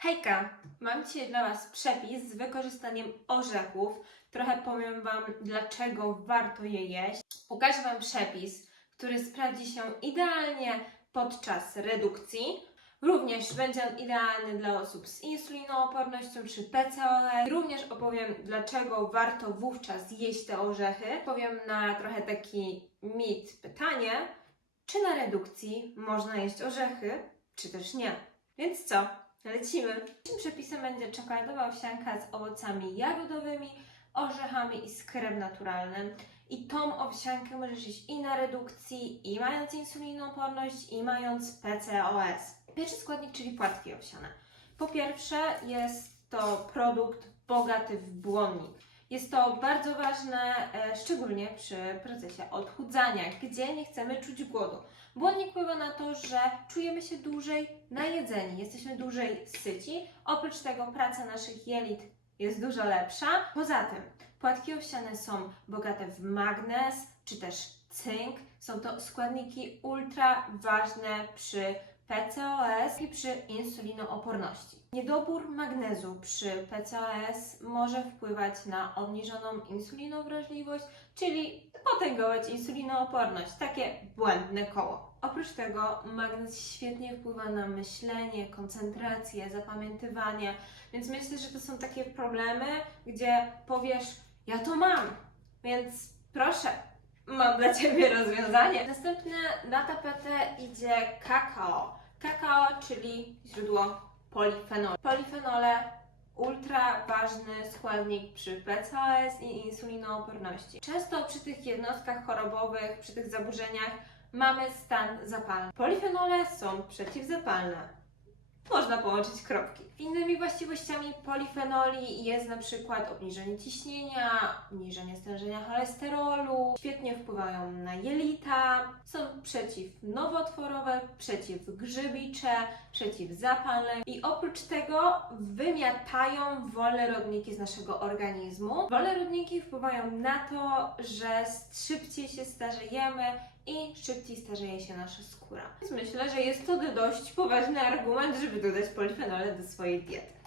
Hejka! Mam dzisiaj dla Was przepis z wykorzystaniem orzechów. Trochę powiem Wam, dlaczego warto je jeść. Pokażę Wam przepis, który sprawdzi się idealnie podczas redukcji. Również będzie on idealny dla osób z insulinoopornością czy PCOS. Również opowiem, dlaczego warto wówczas jeść te orzechy. Powiem na trochę taki mit pytanie, czy na redukcji można jeść orzechy, czy też nie. Więc co? Lecimy. Tym przepisem będzie czekoladowa owsianka z owocami jagodowymi, orzechami i skrem naturalnym. I tą owsiankę możesz jeść i na redukcji, i mając insulinooporność, i mając PCOS. Pierwszy składnik, czyli płatki owsiane. Po pierwsze, jest to produkt bogaty w błonnik. Jest to bardzo ważne, e, szczególnie przy procesie odchudzania, gdzie nie chcemy czuć głodu. Błonnik wpływa na to, że czujemy się dłużej najedzeni, jesteśmy dłużej syci. Oprócz tego praca naszych jelit jest dużo lepsza. Poza tym płatki owsiane są bogate w magnez czy też cynk. Są to składniki ultra ważne przy PCOS i przy insulinooporności. Niedobór magnezu przy PCOS może wpływać na obniżoną insulinowrażliwość, czyli potęgować insulinooporność. Takie błędne koło. Oprócz tego magnez świetnie wpływa na myślenie, koncentrację, zapamiętywanie, więc myślę, że to są takie problemy, gdzie powiesz, ja to mam, więc proszę, mam dla Ciebie rozwiązanie. Następnie na tapetę idzie kakao. Kakao, czyli źródło polifenoli. Polifenole ultra ważny składnik przy PCOS i insulinooporności. Często przy tych jednostkach chorobowych, przy tych zaburzeniach mamy stan zapalny. Polifenole są przeciwzapalne. Można połączyć kropki. Innymi właściwościami polifenoli jest na przykład obniżenie ciśnienia, obniżenie stężenia cholesterolu, świetnie wpływają na jelita, są przeciwnowotworowe, przeciwgrzybicze, przeciwzapalne i oprócz tego wymiatają wolne rodniki z naszego organizmu. Wolne rodniki wpływają na to, że szybciej się starzejemy i szybciej starzeje się nasza skóra. Więc myślę, że jest to dość poważny argument, żeby dodać polifenole do swojej diety.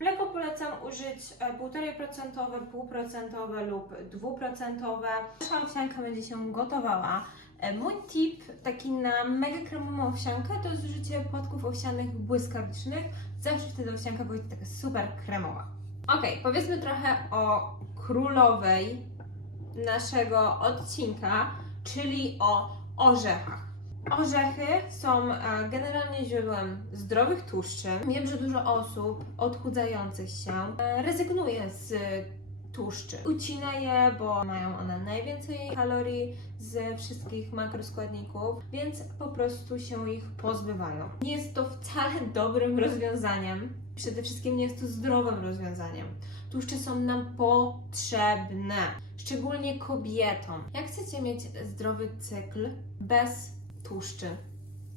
Mleko polecam użyć e, 1,5%, 0,5% lub 2%. Nasza owsianka będzie się gotowała. E, Mój tip taki na mega kremową owsiankę to jest użycie płatków owsianych błyskawicznych. Zawsze wtedy owsianka będzie taka super kremowa. Ok, powiedzmy trochę o królowej naszego odcinka, czyli o orzechach. Orzechy są e, generalnie źródłem zdrowych tłuszczy. Wiem, że dużo osób odchudzających się e, rezygnuje z tłuszczy. Ucina je, bo mają one najwięcej kalorii ze wszystkich makroskładników, więc po prostu się ich pozbywają. Nie jest to wcale dobrym rozwiązaniem. Przede wszystkim nie jest to zdrowym rozwiązaniem. Tłuszcze są nam potrzebne, szczególnie kobietom. Jak chcecie mieć zdrowy cykl bez tłuszczy?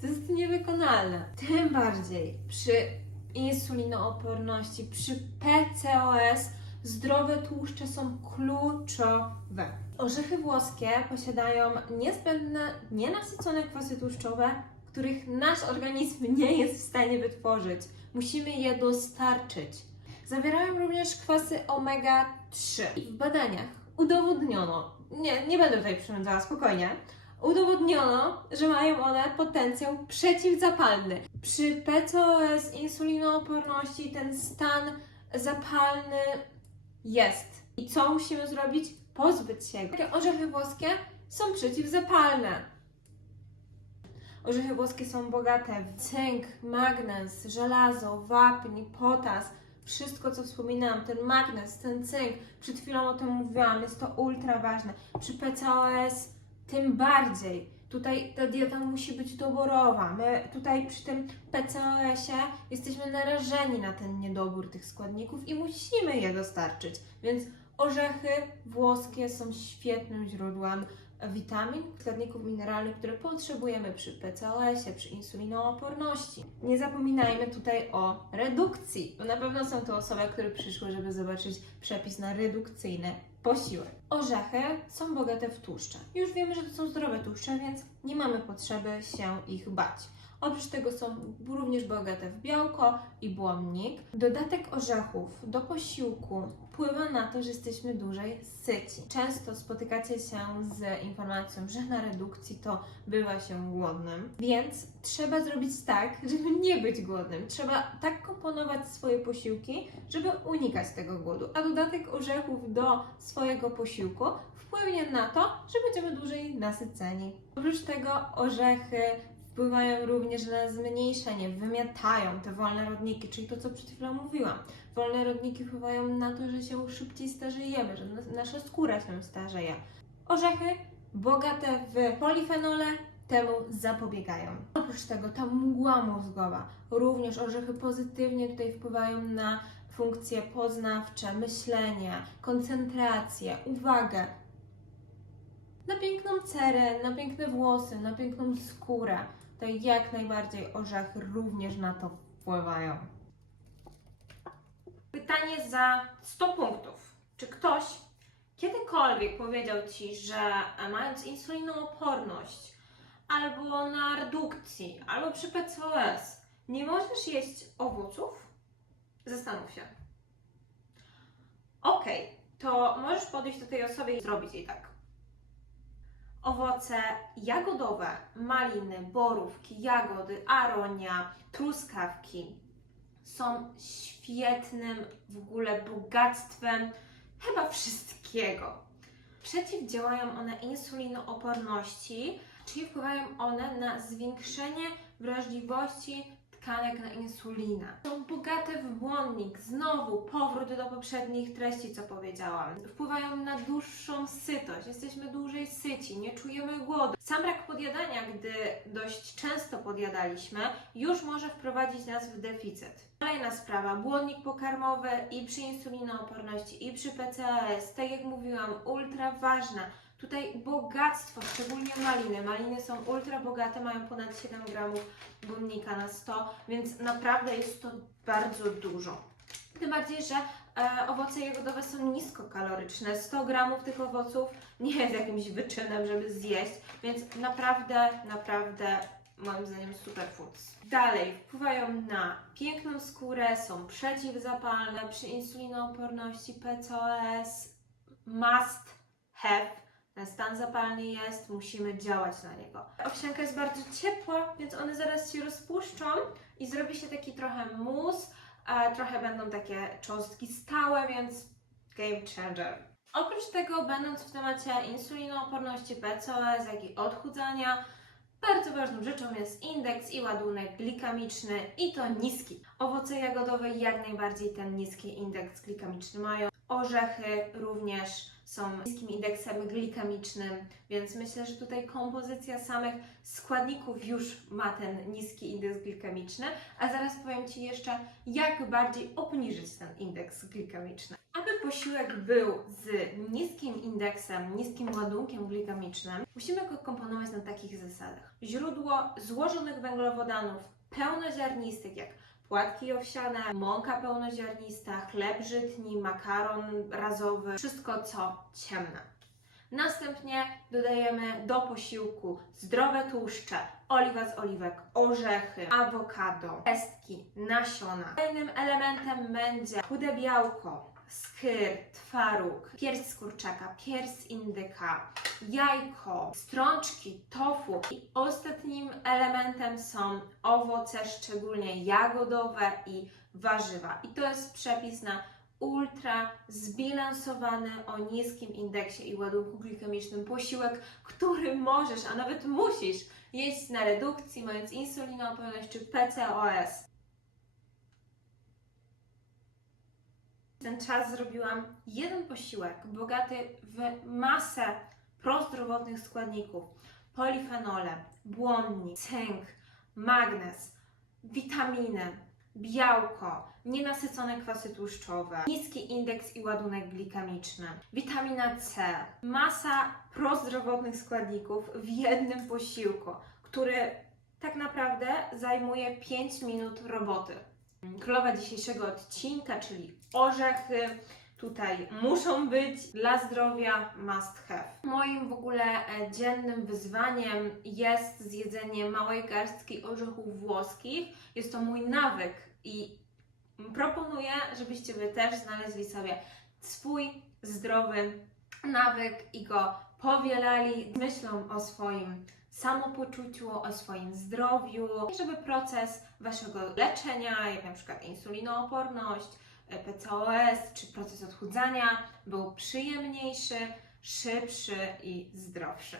To jest niewykonalne. Tym bardziej przy insulinooporności, przy PCOS zdrowe tłuszcze są kluczowe. Orzechy włoskie posiadają niezbędne, nienasycone kwasy tłuszczowe, których nasz organizm nie jest w stanie wytworzyć. Musimy je dostarczyć. Zawierają również kwasy omega-3. I W badaniach udowodniono, nie, nie będę tutaj przyrządzała, spokojnie, udowodniono, że mają one potencjał przeciwzapalny. Przy PCOS, insulinooporności ten stan zapalny jest. I co musimy zrobić? Pozbyć się go. Takie orzechy włoskie są przeciwzapalne. Orzechy włoskie są bogate w cynk, magnez, żelazo, wapń, potas. Wszystko, co wspominałam, ten magnez, ten cynk, przed chwilą o tym mówiłam, jest to ultra ważne. Przy PCOS tym bardziej. Tutaj ta dieta musi być doborowa. My tutaj przy tym PCOS-ie jesteśmy narażeni na ten niedobór tych składników i musimy je dostarczyć. Więc orzechy włoskie są świetnym źródłem witamin, składników mineralnych, które potrzebujemy przy PCOS-ie, przy insulinooporności. Nie zapominajmy tutaj o redukcji, bo na pewno są to osoby, które przyszły, żeby zobaczyć przepis na redukcyjny posiłek. Orzechy są bogate w tłuszcze. Już wiemy, że to są zdrowe tłuszcze, więc nie mamy potrzeby się ich bać. Oprócz tego są również bogate w białko i błonnik. Dodatek orzechów do posiłku wpływa na to, że jesteśmy dłużej syci. Często spotykacie się z informacją, że na redukcji to bywa się głodnym, więc trzeba zrobić tak, żeby nie być głodnym. Trzeba tak komponować swoje posiłki, żeby unikać tego głodu. A dodatek orzechów do swojego posiłku wpłynie na to, że będziemy dłużej nasyceni. Oprócz tego orzechy wpływają również na zmniejszenie, wymiatają te wolne rodniki, czyli to, co przed chwilą mówiłam. Wolne rodniki wpływają na to, że się szybciej starzejemy, że nas- nasza skóra się starzeje. Orzechy bogate w polifenole temu zapobiegają. Oprócz tego ta mgła mózgowa, również orzechy pozytywnie tutaj wpływają na funkcje poznawcze, myślenie, koncentrację, uwagę, na piękną cerę, na piękne włosy, na piękną skórę. To jak najbardziej orzechy również na to wpływają. Pytanie za 100 punktów. Czy ktoś kiedykolwiek powiedział Ci, że mając insulinooporność albo na redukcji, albo przy PCOS nie możesz jeść owoców? Zastanów się. Okej, to możesz podejść do tej osoby i zrobić jej tak. Owoce jagodowe, maliny, borówki, jagody, aronia, truskawki są świetnym w ogóle bogactwem chyba wszystkiego. Przeciwdziałają one insulinooporności, czyli wpływają one na zwiększenie wrażliwości tkanek na insulinę. Są bogate w błonnik, znowu powrót do poprzednich treści, co powiedziałam. Wpływają na dłuższą sytość, jesteśmy dłużej syci, nie czujemy głodu. Sam brak podjadania, gdy dość często podjadaliśmy, już może wprowadzić nas w deficyt. Kolejna sprawa, błonnik pokarmowy i przy insulinooporności, i przy PCOS, tak jak mówiłam, ultra ważna. Tutaj bogactwo, szczególnie maliny. Maliny są ultra bogate, mają ponad 7 gramów błonnika na 100, więc naprawdę jest to bardzo dużo. Tym bardziej, że e, owoce jagodowe są niskokaloryczne. 100 gramów tych owoców nie jest jakimś wyczynem, żeby zjeść, więc naprawdę, naprawdę moim zdaniem superfoods. Dalej, wpływają na piękną skórę, są przeciwzapalne, przy insulinooporności, PCOS, must have. Stan zapalny jest, musimy działać na niego. Owsianka jest bardzo ciepła, więc one zaraz się rozpuszczą i zrobi się taki trochę mus, trochę będą takie cząstki stałe, więc game changer. Oprócz tego, będąc w temacie insulinooporności, PCOS, jak i odchudzania, bardzo ważną rzeczą jest indeks i ładunek glikamiczny i to niski. Owoce jagodowe jak najbardziej ten niski indeks glikamiczny mają. Orzechy również są niskim indeksem glikamicznym, więc myślę, że tutaj kompozycja samych składników już ma ten niski indeks glikamiczny, a zaraz powiem Ci jeszcze, jak bardziej obniżyć ten indeks glikamiczny. Aby posiłek był z niskim indeksem, niskim ładunkiem glikamicznym, musimy go komponować na takich zasadach. Źródło złożonych węglowodanów pełnoziarnistych, jak płatki owsiane, mąka pełnoziarnista, chleb żytni, makaron razowy, wszystko co ciemne. Następnie dodajemy do posiłku zdrowe tłuszcze, oliwa z oliwek, orzechy, awokado, pestki, nasiona. Kolejnym elementem będzie chude białko, skyr, twaróg, pierś z kurczaka, pierś indyka, jajko, strączki, tofu. I ostatnim elementem są owoce, szczególnie jagodowe i warzywa. I to jest przepis na ultra zbilansowany o niskim indeksie i ładunku glikemicznym posiłek, który możesz, a nawet musisz jeść na redukcji, mając insulinooporność czy PCOS. Ten czas zrobiłam jeden posiłek bogaty w masę prozdrowotnych składników. Polifenole, błonnik, cynk, magnez, witaminy, białko, nienasycone kwasy tłuszczowe, niski indeks i ładunek glikemiczny, witamina C, masa prozdrowotnych składników w jednym posiłku, który tak naprawdę zajmuje 5 minut roboty. Królowa dzisiejszego odcinka, czyli orzechy, tutaj muszą być dla zdrowia must have. Moim w ogóle e, dziennym wyzwaniem jest zjedzenie małej garstki orzechów włoskich. Jest to mój nawyk i proponuję, żebyście Wy też znaleźli sobie swój zdrowy nawyk i go powielali z myślą o swoim samopoczuciu, o swoim zdrowiu, żeby proces Waszego leczenia, jak na przykład insulinooporność, PCOS czy proces odchudzania był przyjemniejszy, szybszy i zdrowszy.